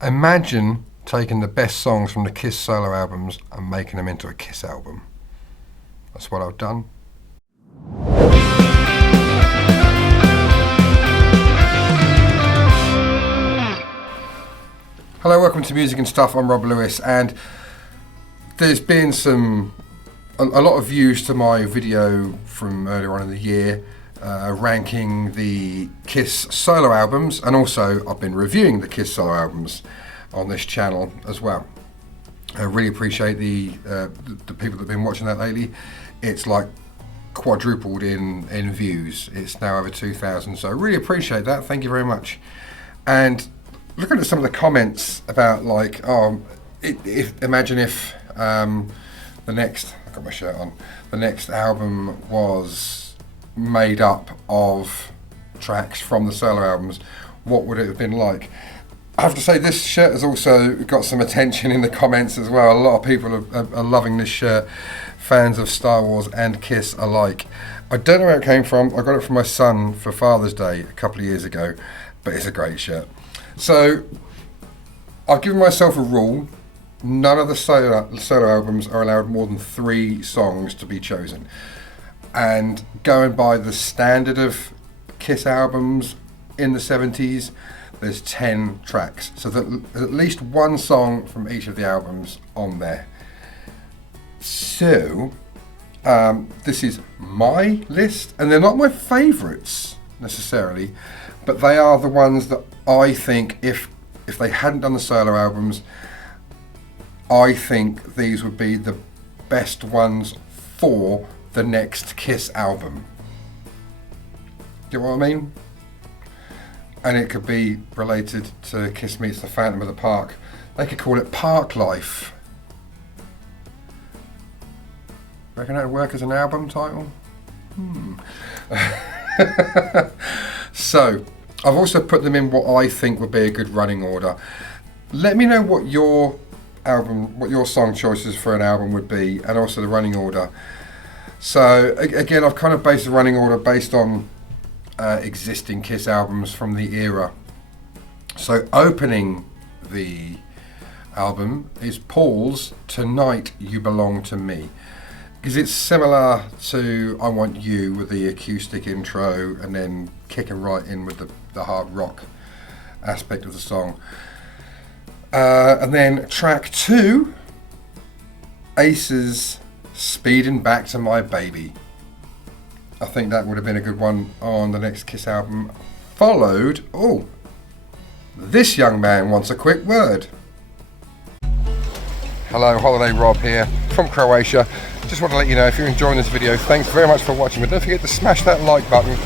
Imagine taking the best songs from the Kiss solo albums and making them into a Kiss album. That's what I've done. Hello, welcome to Music and Stuff. I'm Rob Lewis, and there's been a lot of views to my video from earlier on in the year, ranking the Kiss solo albums, and also I've been reviewing the Kiss solo albums on this channel as well. I really appreciate the people that have been watching that lately. It's like quadrupled in views. It's now over 2,000, so I really appreciate that. Thank you very much. And looking at some of the comments about like, imagine if the next, I've got my shirt on, the next album was made up of tracks from the solo albums, what would it have been like? I have to say this shirt has also got some attention in the comments as well. A lot of people are loving this shirt, fans of Star Wars and Kiss alike. I don't know where it came from. I got it from my son for Father's Day a couple of years ago, but it's a great shirt. So I've given myself a rule. None of the solo albums are allowed more than 3 songs to be chosen. And going by the standard of Kiss albums in the 70s, there's 10 tracks. So there's at least one song from each of the albums on there. So this is my list, and they're not my favourites necessarily, but they are the ones that I think if they hadn't done the solo albums, I think these would be the best ones for the next Kiss album. Do you know what I mean? And it could be related to Kiss Meets the Phantom of the Park. They could call it Park Life. Reckon that'd work as an album title? So, I've also put them in what I think would be a good running order. Let me know what your song choices for an album would be, and also the running order. So again, I've kind of based the running order based on existing Kiss albums from the era. So opening the album is Paul's Tonight You Belong to Me, because it's similar to I Want You with the acoustic intro and then kicking right in with the hard rock aspect of the song. And then track 2, Ace's Speeding Back to My Baby. I think that would have been a good one on the next Kiss album. Followed, this young man wants a quick word. Hello, Holiday Rob here from Croatia. Just want to let you know, if you're enjoying this video, thanks very much for watching, but don't forget to smash that like button,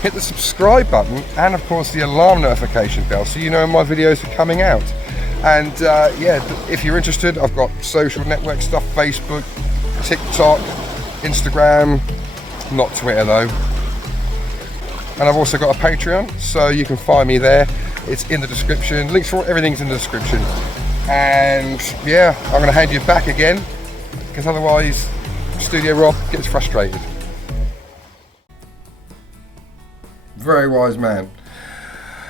hit the subscribe button, and of course the alarm notification bell so you know when my videos are coming out. And if you're interested, I've got social network stuff, Facebook, TikTok, Instagram, not Twitter though. And I've also got a Patreon, so you can find me there. It's in the description. Links for everything's in the description. And yeah, I'm going to hand you back again, because otherwise Studio Rob gets frustrated. Very wise man.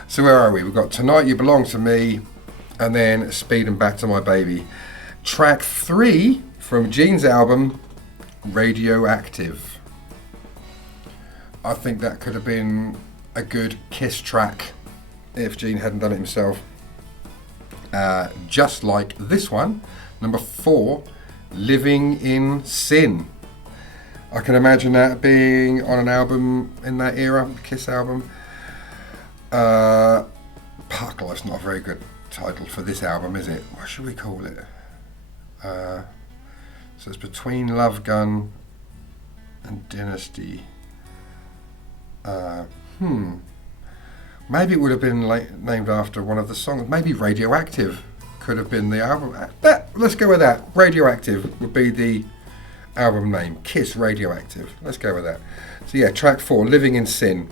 So where are we? We've got Tonight You Belong to Me, and then Speeding Back to My Baby. Track 3 from Gene's album, Radioactive. I think that could have been a good Kiss track if Gene hadn't done it himself. Just like this one, number 4, Living in Sin. I can imagine that being on an album in that era, Kiss album. Park Life's not a very good title for this album, is it? What should we call it? So it's between Love Gun and Dynasty. Maybe it would have been named after one of the songs. Maybe Radioactive could have been the album. Let's go with that. Radioactive would be the album name. Kiss Radioactive. Let's go with that. So yeah, track 4, Living in Sin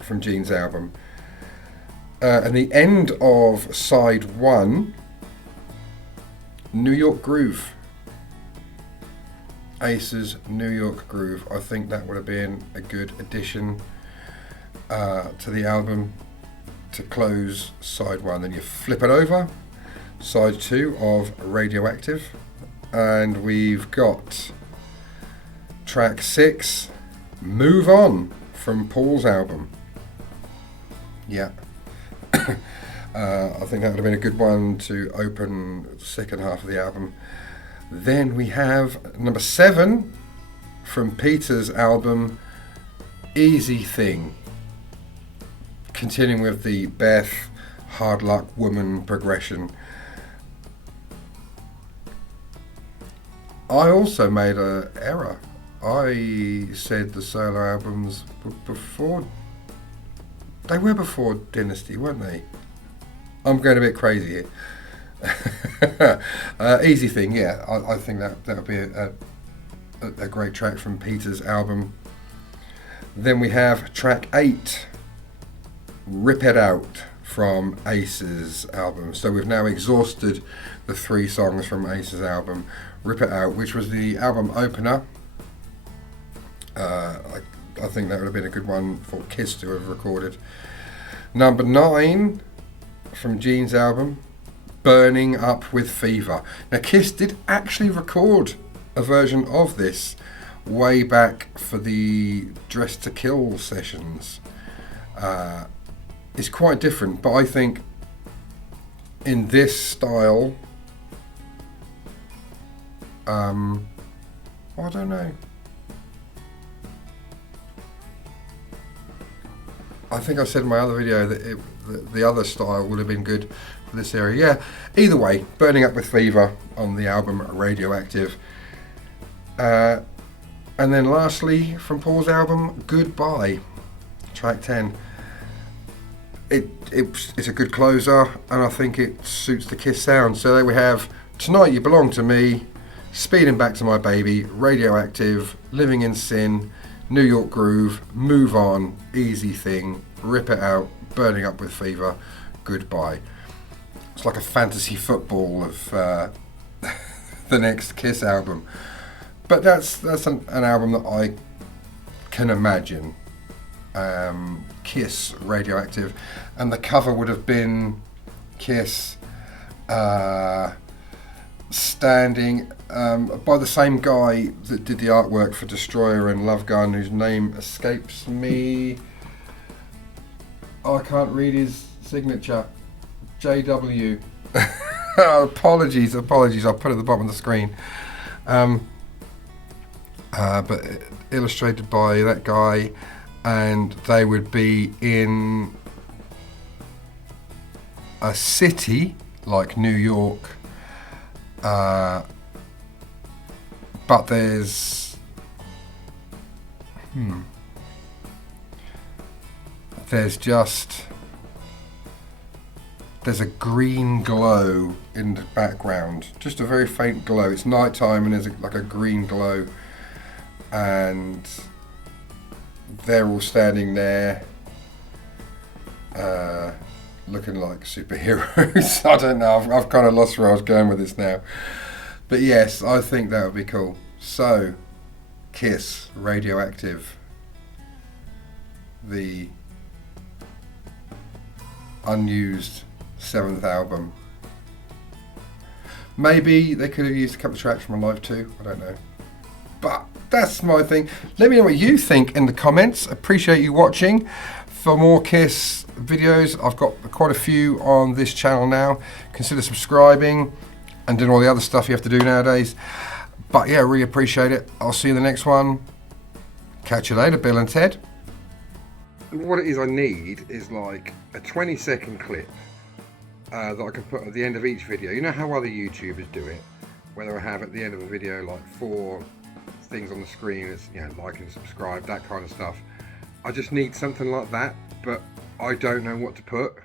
from Gene's album. And the end of side 1, New York Groove. Ace's New York Groove. I think that would have been a good addition to the album. to close side 1. Then you flip it over, side 2 of Radioactive, and we've got track 6, Move On, from Paul's album. Yeah. I think that would have been a good one to open the second half of the album. Then we have number 7 from Peter's album, Easy Thing. Continuing with the Beth, Hard Luck Woman progression. I also made an error. I said the solo albums were before. They were before Dynasty, weren't they? I'm going a bit crazy here. Easy Thing, yeah. I think that would be a great track from Peter's album. Then we have track 8, Rip It Out, from Ace's album. So we've now exhausted the 3 songs from Ace's album, Rip It Out, which was the album opener. I think that would have been a good one for Kiss to have recorded. Number 9 from Gene's album, Burning Up With Fever. Now Kiss did actually record a version of this way back for the Dress to Kill sessions. It's quite different, but I think in this style, I don't know. I think I said in my other video that the other style would have been good for this area. Yeah, either way, Burning Up With Fever on the album Radioactive. And then lastly, from Paul's album, Goodbye, track 10. It's a good closer, and I think it suits the Kiss sound. So there we have Tonight You Belong to Me, Speeding Back to My Baby, Radioactive, Living in Sin, New York Groove, Move On, Easy Thing, Rip It Out, Burning Up With Fever, Goodbye. It's like a fantasy football of the next Kiss album. But that's an album that I can imagine. Kiss, Radioactive, and the cover would have been Kiss standing by the same guy that did the artwork for Destroyer and Love Gun, whose name escapes me. I can't read his signature. JW. Apologies. I'll put it at the bottom of the screen. But illustrated by that guy, and they would be in a city like New York, but there's a green glow in the background, just a very faint glow. It's night time and there's like a green glow, and they're all standing there looking like superheroes. I don't know, I've kind of lost where I was going with this now, but yes, I think that would be cool. So Kiss, Radioactive, the unused 7th album. Maybe they could have used a couple of tracks from Alive 2, I don't know, but that's my thing. Let me know what you think in the comments. Appreciate you watching. For more Kiss videos, I've got quite a few on this channel now. Consider subscribing and doing all the other stuff you have to do nowadays. But yeah, really appreciate it. I'll see you in the next one. Catch you later, Bill and Ted. What it is I need is like a 20-second clip that I can put at the end of each video. You know how other YouTubers do it, whether I have at the end of a video like 4 things on the screen, it's, you know, like and subscribe, that kind of stuff. I just need something like that, but I don't know what to put.